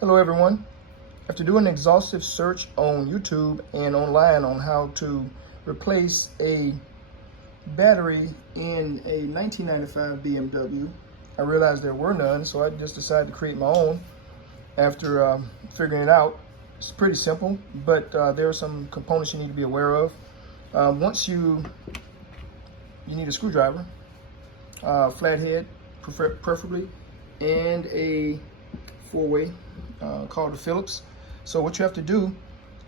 Hello everyone. After doing an exhaustive search on YouTube and online on how to replace a battery in a 1995 BMW, I realized there were none, so I just decided to create my own after figuring it out. It's pretty simple, but there are some components you need to be aware of. Once you need a screwdriver, flathead preferably, and a four-way called a Phillips. So what you have to do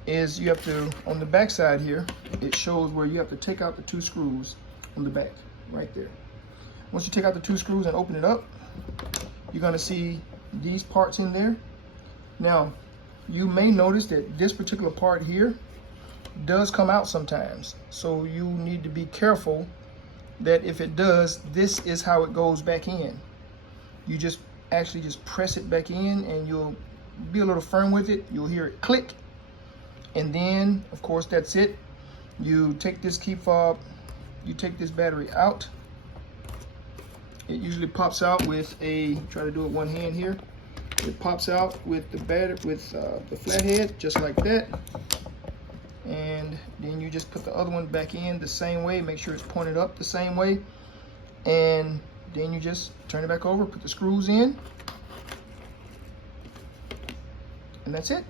is you have to, on the back side here, it shows where you have to take out the two screws on the back, right there. Once you take out the two screws and open it up, you're gonna see these parts in there. Now, you may notice that this particular part here does come out sometimes. So you need to be careful that if it does, this is how it goes back in. You just actually just press it back in and you'll be a little firm with it. You'll hear it click. And then, of course, that's it. You take this key fob, you take this battery out. It usually pops out with a, try to do it one hand here. It pops out with the battery, with the flathead, just like that. And then you just put the other one back in the same way, make sure it's pointed up the same way. And then you just turn it back over, put the screws in, and that's it.